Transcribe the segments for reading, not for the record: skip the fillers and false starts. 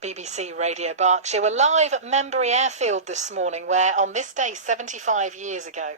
BBC Radio Berkshire. We're live at Membury Airfield this morning, where on this day 75 years ago,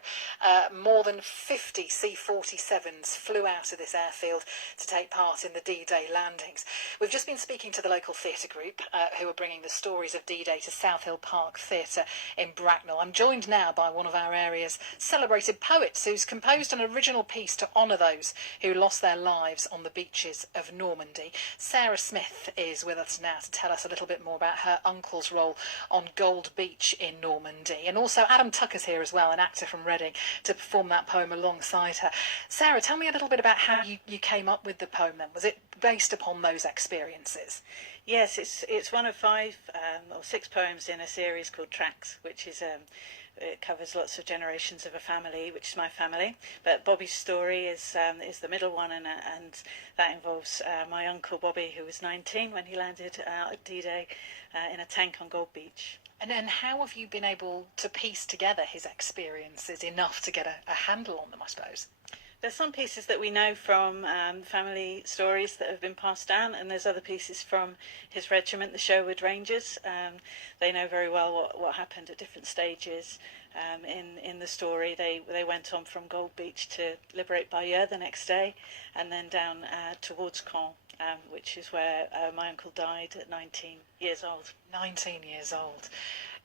more than 50 C-47s flew out of this airfield to take part in the D-Day landings. We've just been speaking to the local theatre group who are bringing the stories of D-Day to South Hill Park Theatre in Bracknell. I'm joined now by one of our area's celebrated poets who's composed an original piece to honour those who lost their lives on the beaches of Normandy. Sarah Smith is with us now to tell us a little bit more about her uncle's role on Gold Beach in Normandy. And also Adam Tucker's here as well, an actor from Reading, to perform that poem alongside her. Sarah, tell me a little bit about how you came up with the poem then. Was it based upon those experiences? Yes, it's one of 5 or 6 poems in a series called Tracks, which is it covers lots of generations of a family, which is my family. But Bobby's story is the middle one, and that involves my uncle Bobby, who was 19 when he landed at D-Day in a tank on Gold Beach. And then how have you been able to piece together his experiences enough to get a handle on them, I suppose? There's some pieces that we know from family stories that have been passed down, and there's other pieces from his regiment, the Sherwood Rangers. They know very well what happened at different stages in the story. They went on from Gold Beach to liberate Bayeux the next day, and then down towards Caen, which is where my uncle died at 19 years old. 19 years old.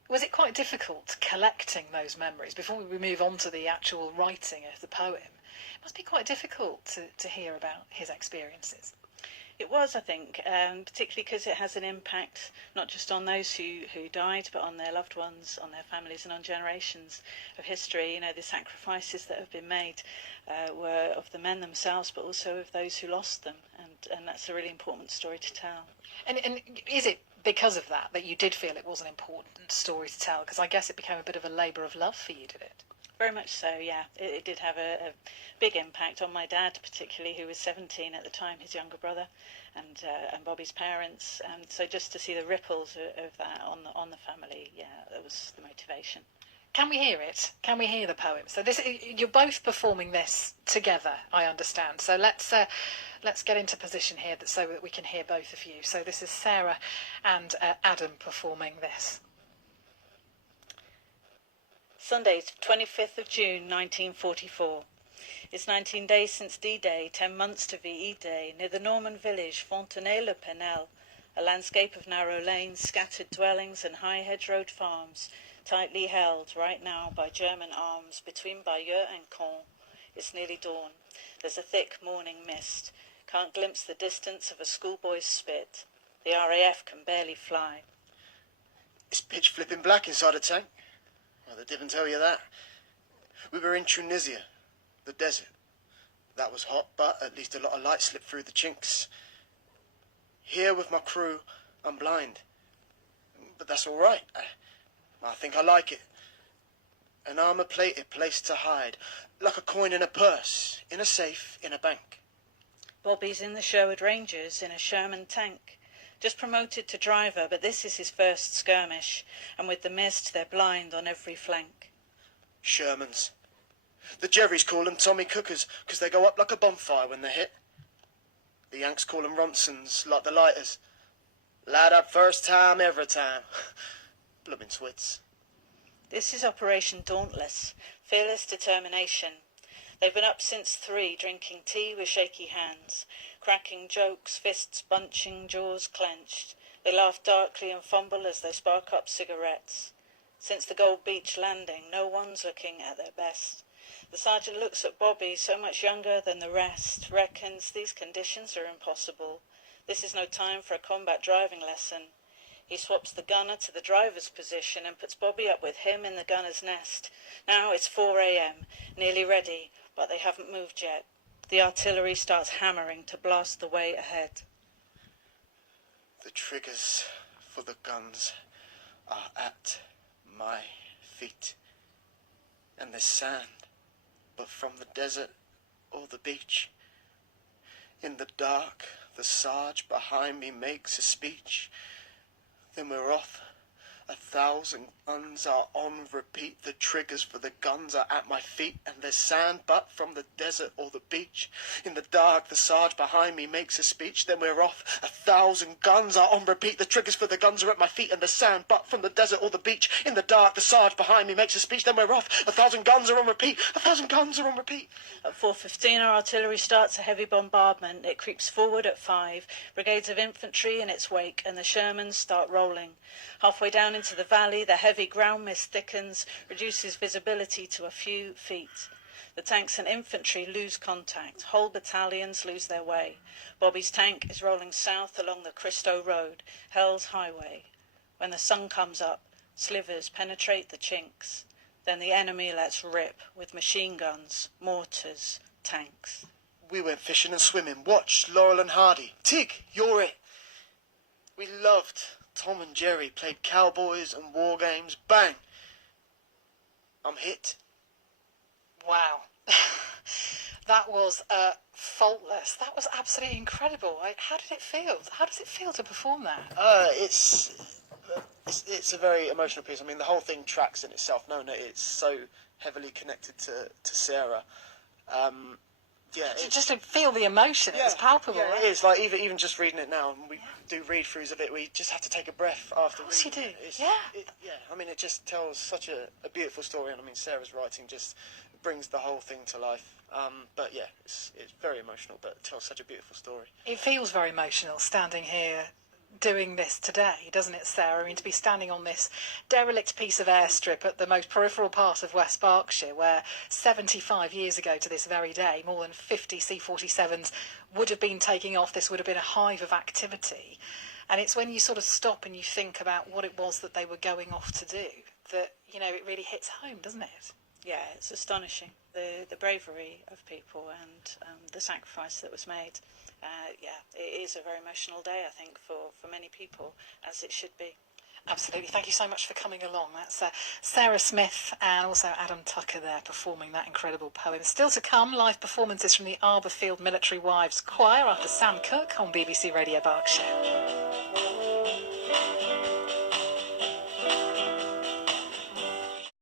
Was it quite difficult collecting those memories before we move on to the actual writing of the poem? It must be quite difficult to hear about his experiences. It was, I think, particularly because it has an impact not just on those who died, but on their loved ones, on their families, and on generations of history. You know, the sacrifices that have been made were of the men themselves, but also of those who lost them, and that's a really important story to tell. And is it because of that you did feel it was an important story to tell? Because I guess it became a bit of a labour of love for you, did it? Very much so, yeah. It did have a big impact on my dad, particularly, who was 17 at the time, his younger brother, and Bobby's parents. So just to see the ripples of that on the family, yeah, that was the motivation. Can we hear it? Can we hear the poem? So you're both performing this together, I understand. So let's get into position here so that we can hear both of you. So this is Sarah and Adam performing this. Sunday, 25th of June, 1944. It's 19 days since D-Day, 10 months to VE Day, near the Norman village Fontenay-le-Penel, a landscape of narrow lanes, scattered dwellings and high hedge-road farms, tightly held right now by German arms between Bayeux and Caen. It's nearly dawn. There's a thick morning mist. Can't glimpse the distance of a schoolboy's spit. The RAF can barely fly. It's pitch flipping black inside a tank. Well, they didn't tell you that. We were in Tunisia, the desert. That was hot, but at least a lot of light slipped through the chinks. Here with my crew, I'm blind. But that's all right. I think I like it. An armour-plated place to hide, like a coin in a purse, in a safe, in a bank. Bobby's in the Sherwood Rangers in a Sherman tank. Just promoted to driver, but this is his first skirmish, and with the mist they're blind on every flank. Shermans. The Jerrys call them Tommy Cookers, 'cause they go up like a bonfire when they're hit. The Yanks call them Ronsons, like the lighters. Light up first time, every time. Blooming Swits. This is Operation Dauntless, fearless determination. They've been up since 3, drinking tea with shaky hands, cracking jokes, fists bunching, jaws clenched. They laugh darkly and fumble as they spark up cigarettes. Since the Gold Beach landing, no one's looking at their best. The sergeant looks at Bobby, so much younger than the rest, reckons these conditions are impossible. This is no time for a combat driving lesson. He swaps the gunner to the driver's position and puts Bobby up with him in the gunner's nest. Now it's 4 a.m, nearly ready, but they haven't moved yet. The artillery starts hammering to blast the way ahead. The triggers for the guns are at my feet. And there's sand, but from the desert or the beach. In the dark, the Sarge behind me makes a speech. Then we're off, 1,000 guns are on repeat. The triggers for the guns are at my feet, and there's sand but from the desert or the beach. In the dark, the Sarge behind me makes a speech. Then we're off. 1,000 guns are on repeat. The triggers for the guns are at my feet, and the sand but from the desert or the beach. In the dark, the Sarge behind me makes a speech. Then we're off. 1,000 guns are on repeat. 1,000 guns are on repeat. At 4:15, our artillery starts a heavy bombardment. It creeps forward at 5. Brigades of infantry in its wake, and the Shermans start rolling. Halfway down into the valley, the heavy ground mist thickens, reduces visibility to a few feet. The tanks and infantry lose contact. Whole battalions lose their way. Bobby's tank is rolling south along the Cristo Road, Hell's Highway. When the sun comes up, slivers penetrate the chinks. Then the enemy lets rip with machine guns, mortars, tanks. We went fishing and swimming. Watch Laurel and Hardy. Tig, you're it. We loved Tom and Jerry, played cowboys and war games. Bang. I'm hit. Wow. That was faultless. That was absolutely incredible. How did it feel? How does it feel to perform that? It's a very emotional piece. I mean, the whole thing tracks in itself, knowing that it's so heavily connected to Sarah. Just to feel the emotion, it's palpable. Yeah, it is. Like even just reading it now, and we do read-throughs of it, we just have to take a breath after reading. Of course you do. It. I mean, it just tells such a beautiful story, and I mean, Sarah's writing just brings the whole thing to life. But yeah, it's very emotional, but it tells such a beautiful story. It feels very emotional standing here doing this today, doesn't it, Sarah? I mean, to be standing on this derelict piece of airstrip at the most peripheral part of West Berkshire, where 75 years ago to this very day, more than 50 C-47s would have been taking off. This would have been a hive of activity. And it's when you sort of stop and you think about what it was that they were going off to do that, you know, it really hits home, doesn't it? Yeah, it's astonishing, the bravery of people and the sacrifice that was made. It is a very emotional day, I think, for many people, as it should be. Absolutely. Thank you so much for coming along. That's Sarah Smith and also Adam Tucker there performing that incredible poem. Still to come, live performances from the Arborfield Military Wives Choir after Sam Cooke on BBC Radio Berkshire.